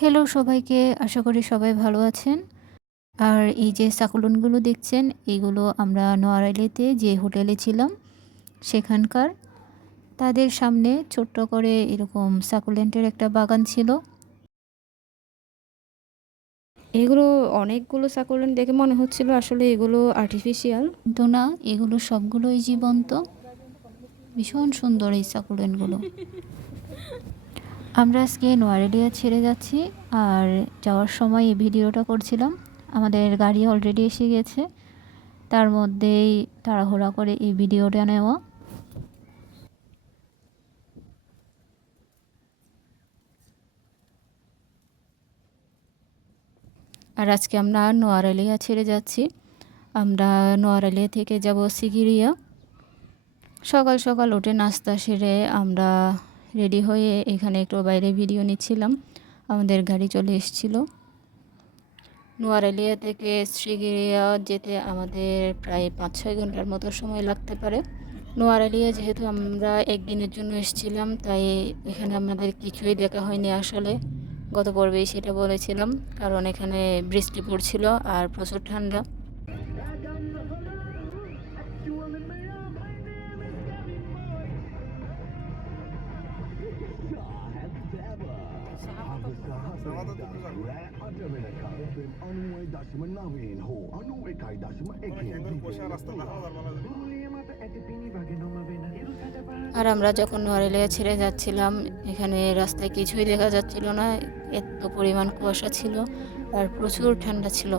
Hello সবাইকে আশা করি সবাই ভালো আছেন। আর এই যে সাকুলনগুলো দেখছেন এগুলো আমরা নোয়ারাইলিতে যে হোটেলে ছিলাম সেখানকার। তাদের সামনে ছোট্ট করে এরকম সাকুলেন্টের একটা বাগান ছিল। এগুলো অনেকগুলো সাকুলেন্ট দেখে মনে হচ্ছিল আসলে এগুলো আর্টিফিশিয়াল তো না এগুলো সবগুলোই জীবন্ত। ভীষণ সুন্দর এই সাকুলেন্টগুলো। আমরা আজকে নোয়ারেলিয়া ছেড়ে যাচ্ছি আর যাওয়ার সময় এই ভিডিওটা করছিলাম। আমাদের গাড়ি অলরেডি এসে গেছে। তার মধ্যেই তাড়াহুড়া করে এই ভিডিওটা নেওয়া। আর আজকে আমরা নোয়ারালিয়া ছেড়ে যাচ্ছি। আমরা নোয়ারালিয়া থেকে যাব সিগিরিয়া। সকাল সকাল উঠে নাস্তা সেরে আমরা রেডি হয়ে এখানে একটু বাইরে ভিডিও নিচ্ছিলাম আমাদের গাড়ি চলে এসেছিল নোয়ারালিয়া থেকে শ্রীগিরিয়া যেতে আমাদের প্রায় পাঁচ ছয় ঘণ্টার মতো সময় লাগতে পারে নোয়ারালিয়া যেহেতু আমরা একদিনের জন্য এসেছিলাম তাই এখানে আমাদের কিছুই দেখা হয়নি আসলে গত পর্বেই সেটা বলেছিলাম কারণ এখানে বৃষ্টি পড়ছিল আর প্রচুর ঠান্ডা আর আমরা যখন নোয়ারেলিয়া ছেড়ে যাচ্ছিলাম, এখানে রাস্তায় কিছুই দেখা যাচ্ছিল না, এত পরিমাণ কুয়াশা ছিল আর প্রচুর ঠান্ডা ছিল।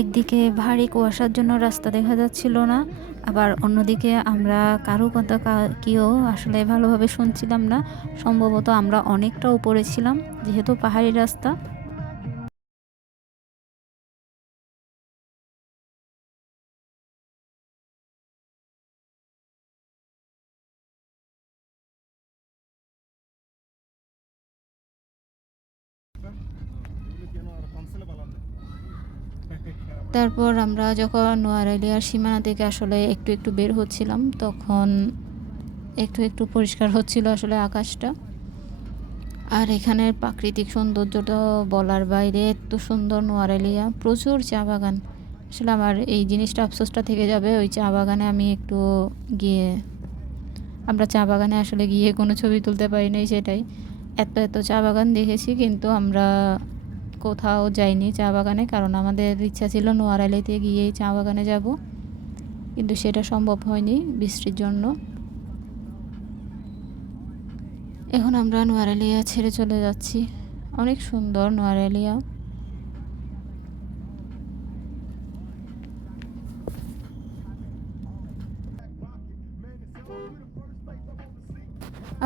একদিকে ভারী কুয়াশার জন্য রাস্তা দেখা যাচ্ছিল না, আবার অন্যদিকে আমরা কারও কথা কেউ আসলে ভালোভাবে শুনছিলাম না। সম্ভবত আমরা অনেকটা উপরে ছিলাম, যেহেতু পাহাড়ি রাস্তা। তারপর আমরা যখন নোয়ারাইলিয়ার সীমানা থেকে আসলে একটু একটু বের হচ্ছিলাম, তখন একটু একটু পরিষ্কার হচ্ছিল আসলে আকাশটা। আর এখানের প্রাকৃতিক সৌন্দর্যটা বলার বাইরে, এত সুন্দর নোয়ারাইলিয়া প্রচুর চা বাগান। আসলে আমার এই জিনিসটা আফসোসটা থেকে যাবে, ওই চা বাগানে আমি একটু গিয়ে, আমরা চা বাগানে আসলে গিয়ে কোনো ছবি তুলতে পারি নাই সেটাই। এত এত চা বাগান দেখেছি, কিন্তু আমরা কোথাও যাইনি চা বাগানে, কারণ আমাদের ইচ্ছা ছিল নোয়ারালিতে গিয়েই চা বাগানে যাব। কিন্তু সেটা সম্ভব হয়নি বৃষ্টির জন্য। এখন আমরা নোয়ারালিয়া ছেড়ে চলে যাচ্ছি। অনেক সুন্দর নোয়ারালিয়া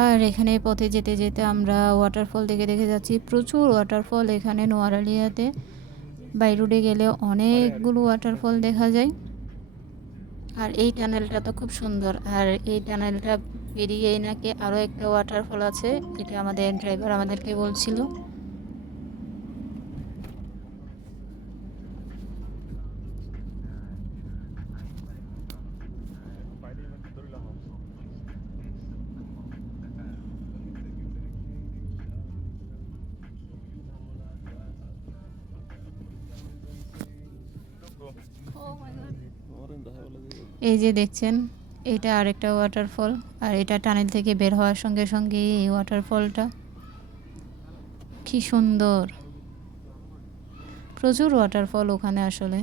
আর এখানে পথে যেতে যেতে আমরা ওয়াটারফল দেখে দেখে যাচ্ছি। প্রচুর ওয়াটারফল এখানে নোয়ারালিয়াতে। বাই রোডে গেলে অনেকগুলো ওয়াটারফল দেখা যায়। আর এই টানেলটা তো খুব সুন্দর। আর এই টানেলটা পেরিয়েই নাকি আরও একটা ওয়াটারফল আছে, এটা আমাদের ড্রাইভার আমাদেরকে বলছিল। এই যে দেখছেন, এটা আরেকটা ওয়াটারফল আর এটা টানেল থেকে বের হওয়ার সঙ্গে সঙ্গে এই ওয়াটারফলটা কি সুন্দর। প্রচুর ওয়াটারফল ওখানে আসলে।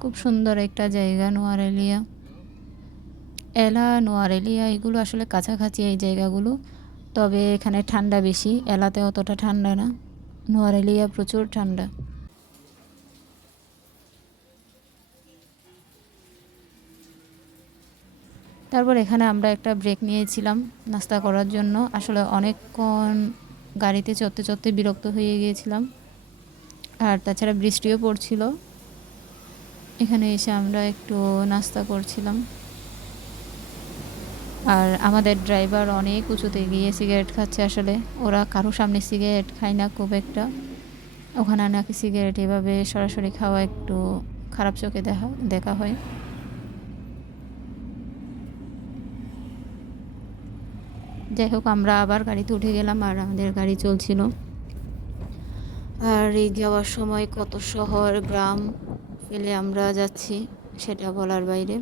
খুব সুন্দর একটা জায়গা নোয়ারেলিয়া এলা নোয়ারেলিয়া এগুলো আসলে কাছাকাছি এই জায়গাগুলো। তবে এখানে ঠান্ডা বেশি, এলাতে অতটা ঠান্ডা না। নোয়ারেলিয়া প্রচুর ঠান্ডা। তারপর এখানে আমরা একটা ব্রেক নিয়েছিলাম নাস্তা করার জন্য। আসলে অনেকক্ষণ গাড়িতে চড়তে চড়তে বিরক্ত হয়ে গিয়েছিলাম। আর তাছাড়া বৃষ্টিও পড়ছিল। এখানে এসে আমরা একটু নাস্তা করছিলাম। আর আমাদের ড্রাইভার অনেক উঁচুতে গিয়ে সিগারেট খাচ্ছে আসলে। ওরা কারও সামনে সিগারেট খায় না খুব একটা। ওখানে নাকি সিগারেট এভাবে সরাসরি খাওয়া একটু খারাপ চোখে দেখা দেখা হয়। যাই হোক, আমরা আবার গাড়িতে উঠে গেলাম আর আমাদের গাড়ি চলছিল। আর এই যাওয়ার সময় কত শহর, গ্রাম ফেলে আমরা যাচ্ছি, সেটা বলার বাইরে।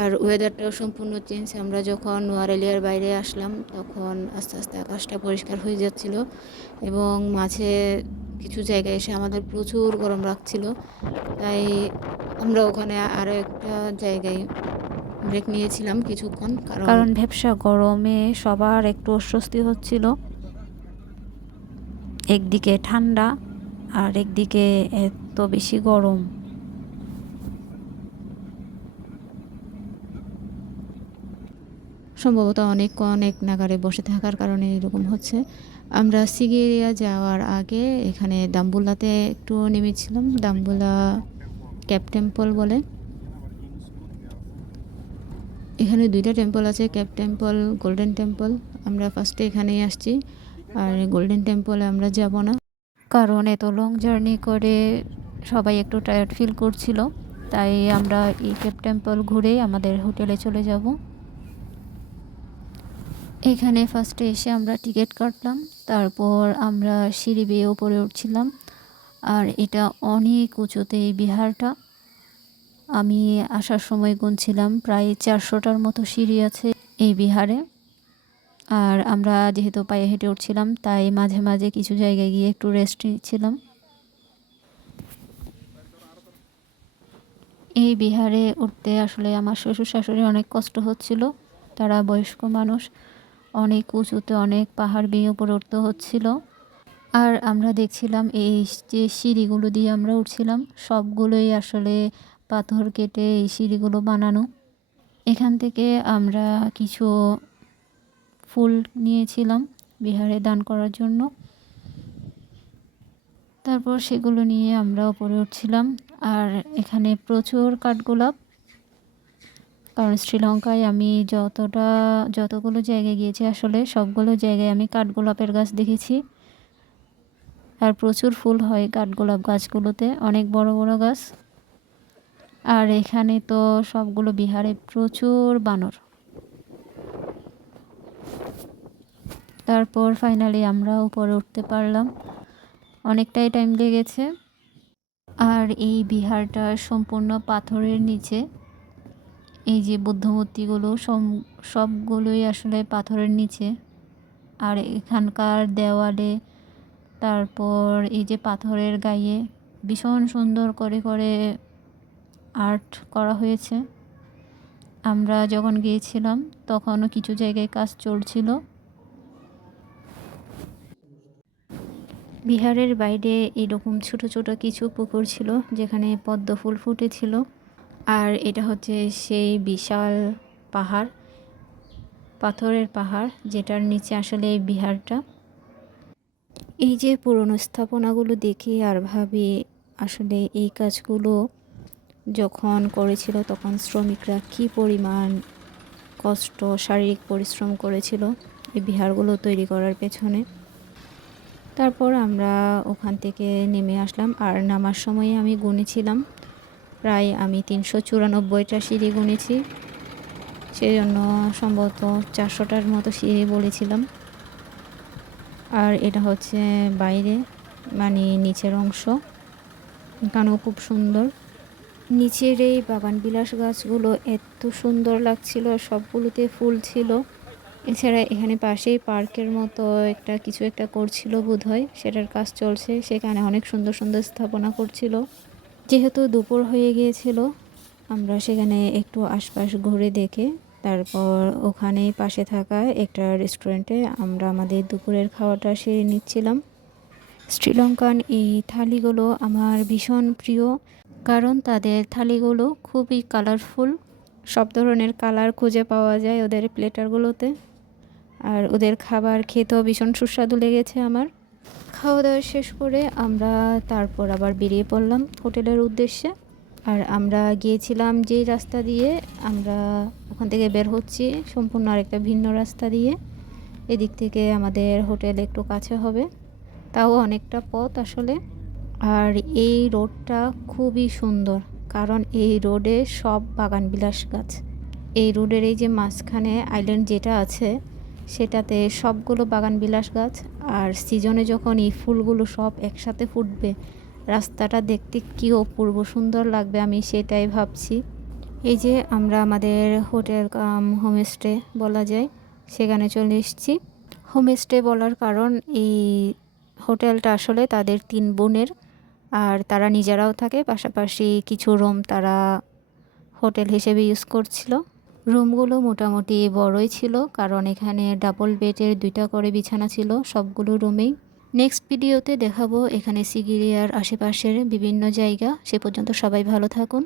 আর ওয়েদারটাও সম্পূর্ণ চেঞ্জ আমরা যখন নোয়ারেলিয়ার বাইরে আসলাম, তখন আস্তে আস্তে আকাশটা পরিষ্কার হয়ে যাচ্ছিল এবং মাঝে কিছু জায়গায় এসে আমাদের প্রচুর গরম লাগছিল। তাই আমরা ওখানে আরও একটা জায়গায় ব্রেক নিয়েছিলাম কিছুক্ষণ কারণ ভ্যাবসা গরমে সবার একটু অস্বস্তি হচ্ছিল। একদিকে ঠান্ডা আর একদিকে এত বেশি গরম। সম্ভবত অনেক অনেক নাগারে বসে থাকার কারণে এরকম হচ্ছে। আমরা সিগেরিয়া যাওয়ার আগে এখানে দাম্বুলাতে একটু নেমেছিলাম দাম্বুলা ক্যাপ টেম্পল বলে। এখানে দুইটা টেম্পল আছে ক্যাপ টেম্পল গোল্ডেন টেম্পল আমরা ফার্স্টে এখানেই আসছি, আর গোল্ডেন টেম্পলে আমরা যাব না। কারণ এত লং জার্নি করে সবাই একটু টায়ার্ড ফিল করছিল, তাই আমরা এই কেপ টেম্পল ঘুরে আমাদের হোটেলে চলে যাব। এখানে ফার্স্টে এসে আমরা টিকিট কাটলাম, তারপর আমরা সিঁড়ি বেয়ে উপরে উঠছিলাম, আর এটা অনেক উঁচুতে এই বিহারটা। আমি আসার সময় গুনছিলাম, প্রায় চারশোটার মতো সিঁড়ি আছে এই বিহারে। আর আমরা যেহেতু পায়ে হেঁটে উঠছিলাম, তাই মাঝে মাঝে কিছু জায়গায় গিয়ে একটু রেস্ট নিচ্ছিলাম। এই বিহারে উঠতে আসলে আমার শ্বশুর শাশুড়ি অনেক কষ্ট হচ্ছিল। তারা বয়স্ক মানুষ, অনেক উঁচুতে অনেক পাহাড় বেয়ে উপরে উঠতে হচ্ছিল। আর আমরা দেখছিলাম এই যে সিঁড়িগুলো দিয়ে আমরা উঠছিলাম, সবগুলোই আসলে পাথর কেটে এই সিঁড়িগুলো বানানো। এখান থেকে আমরা কিছু ফুল নিয়েছিলাম বিহারে দান করার জন্য। তারপর সেগুলো নিয়ে আমরা উপরে উঠছিলাম। আর এখানে প্রচুর কাঠগোলাপ, কারণ শ্রীলঙ্কায় আমি যতটা, যতগুলো জায়গায় গিয়েছি আসলে সবগুলো জায়গায় আমি কাঠগোলাপের গাছ দেখেছি। আর প্রচুর ফুল হয় কাঠগোলাপ গাছগুলোতে, অনেক বড় বড় গাছ। আর এখানে তো সবগুলো বিহারে প্রচুর বানর। তারপর ফাইনালি আমরা উপরে উঠতে পারলাম। অনেকটাই টাইম লেগেছে। আর এই বিহারটা সম্পূর্ণ পাথরের নিচে। এই যে বুদ্ধমূর্তিগুলো সবগুলোই আসলে পাথরের নিচে। আর এখানকার দেওয়ালে, তারপর এই যে পাথরের গায়ে ভীষণ সুন্দর করে করে আর্ট করা হয়েছে। আমরা যখন গিয়েছিলাম, তখনও কিছু জায়গায় কাজ চলছিল। বিহারের বাইরে এরকম ছোট ছোট কিছু পুকুর ছিল, যেখানে পদ্ম ফুল ফুটেছিল। আর এটা হচ্ছে সেই বিশাল পাহাড়, পাথরের পাহাড়, যেটার নিচে আসলে এই বিহারটা। এই যে পুরনো স্থাপনাগুলো দেখি আর ভাবি, আসলে এই কাজগুলো যখন করেছিল, তখন শ্রমিকরা কী পরিমাণ কষ্ট, শারীরিক পরিশ্রম করেছিল এই বিহারগুলো তৈরি করার পেছনে। তারপর আমরা ওখান থেকে নেমে আসলাম আর নামার সময় আমি গুনেছিলাম। প্রায় আমি তিনশো চুরানব্বইটা সিঁড়ি গুনেছি। সেই জন্য সম্ভবত চারশোটার মতো সিঁড়ি বলেছিলাম। আর এটা হচ্ছে বাইরে মানে নিচের অংশ। এখানেও খুব সুন্দর। নিচের এই বাগান বিলাস গাছগুলো এত সুন্দর লাগছিল, সবগুলোতে ফুল ছিল। এছাড়া এখানে পাশেই পার্কের মতো একটা কিছু একটা করছিল বোধহয়, সেটার কাজ চলছে। সেখানে অনেক সুন্দর সুন্দর স্থাপনা করছিল। যেহেতু দুপুর হয়ে গিয়েছিল, আমরা সেখানে একটু আশপাশ ঘুরে দেখে, তারপর ওখানেই পাশে থাকা একটা রেস্টুরেন্টে আমরা আমাদের দুপুরের খাওয়াটা সেরে নিচ্ছিলাম। শ্রীলঙ্কান এই থালিগুলো আমার ভীষণ প্রিয়, কারণ তাদের থালিগুলো খুবই কালারফুল সব ধরনের কালার খুঁজে পাওয়া যায় ওদের প্লেটারগুলোতে। আর ওদের খাবার খেতেও ভীষণ সুস্বাদু লেগেছে আমার। খাওয়া দাওয়া শেষ করে আমরা তারপর আবার বেরিয়ে পড়লাম হোটেলের উদ্দেশ্যে। আর আমরা গিয়েছিলাম যেই রাস্তা দিয়ে আমরা ওখান থেকে বের হচ্ছি, সম্পূর্ণ আরেকটা ভিন্ন রাস্তা দিয়ে। এদিক থেকে আমাদের হোটেল একটু কাছে হবে। তাও অনেকটা পথ আসলে। আর এই রোডটা খুবই সুন্দর, কারণ এই রোডে সব বাগান বিলাস গাছ। এই রোডের এই যে মাঝখানে আইল্যান্ড যেটা আছে, সেটাতে সবগুলো বাগান বিলাস গাছ, আর সিজনে যখন এই ফুলগুলো সব একসাথে ফুটবে, রাস্তাটা দেখতে কী অপূর্ব সুন্দর লাগবে আমি সেটাই ভাবছি। এই যে আমরা আমাদের হোটেল কাম হোমস্টে বলা যায়, সেখানে চলে এসেছি। হোমস্টে বলার কারণ এই হোটেলটা আসলে তাদের তিন বোনের, আর তারা নিজেরাও থাকে। পাশাপাশি কিছু রুম তারা হোটেল হিসেবে ইউজ করছিল। রুমগুলো মোটামুটি বড়ই ছিল, কারণ এখানে ডাবল বেডের দুইটা করে বিছানা ছিল সবগুলো রুমেই। নেক্সট ভিডিওতে দেখাবো এখানে সিগিরিয়ার আশেপাশের বিভিন্ন জায়গা। সে পর্যন্ত সবাই ভালো থাকুন।